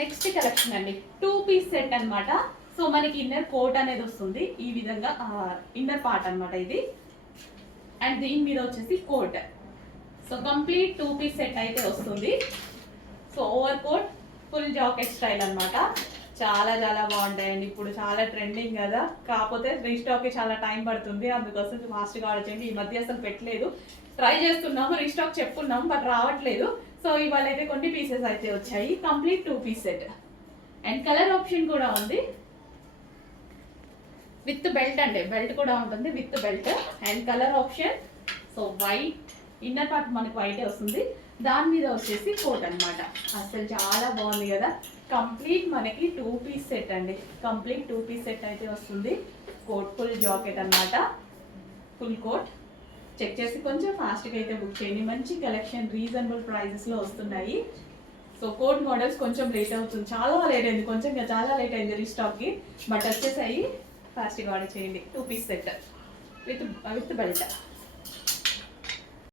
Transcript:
Next collection అండి 2 piece set అన్నమాట. So మనకి ఇన్నర్ కోట్ అనేది వస్తుంది ఈ విధంగా, ఇన్నర్ పార్ట్ అన్నమాట ఇది. అండ్ దీని మీద వచ్చేసి coat. So complete 2 piece set అయితే వస్తుంది. So over coat full jacket style అన్నమాట. చాలా చాలా బాగుంటాయండి. ఇప్పుడు చాలా ట్రెండింగ్ కదా, కాకపోతే రీస్టాక్కి చాలా టైం పడుతుంది, అందుకోసం ఫాస్ట్గా ఆర్డర్ చేయండి. ఈ మధ్య అసలు పెట్టలేదు, ట్రై చేస్తున్నాము, రీస్టాక్ చెప్పుకున్నాము బట్ రావట్లేదు. సో ఇవాళ అయితే కొన్ని పీసెస్ అయితే వచ్చాయి. Complete 2 piece set and colour option కూడా ఉంది. విత్ బెల్ట్ అండి, బెల్ట్ కూడా ఉంటుంది with belt and colour option. So white, inner part మనకి వైటే వస్తుంది, దాని మీద వచ్చేసి కోట్ అనమాట. అసలు చాలా బాగుంది కదా. కంప్లీట్ మనకి 2 పీస్ సెట్ అండి, కంప్లీట్ 2 పీస్ సెట్ అయితే వస్తుంది. కోట్ ఫుల్ జాకెట్ అనమాట, ఫుల్ కోట్. చెక్ చేసి కొంచెం ఫాస్ట్గా అయితే బుక్ చేయండి. మంచి కలెక్షన్ రీజనబుల్ ప్రైజెస్లో వస్తున్నాయి. సో కోట్ మోడల్స్ కొంచెం లేట్ అవుతుంది, చాలా లేట్ అయింది, కొంచెం చాలా లేట్ అయింది రీస్టాక్కి, బట్ వచ్చేసాయి. ఫాస్ట్గా ఆర్డర్ చేయండి. 2 పీస్ సెట్ విత్ బెల్ట్.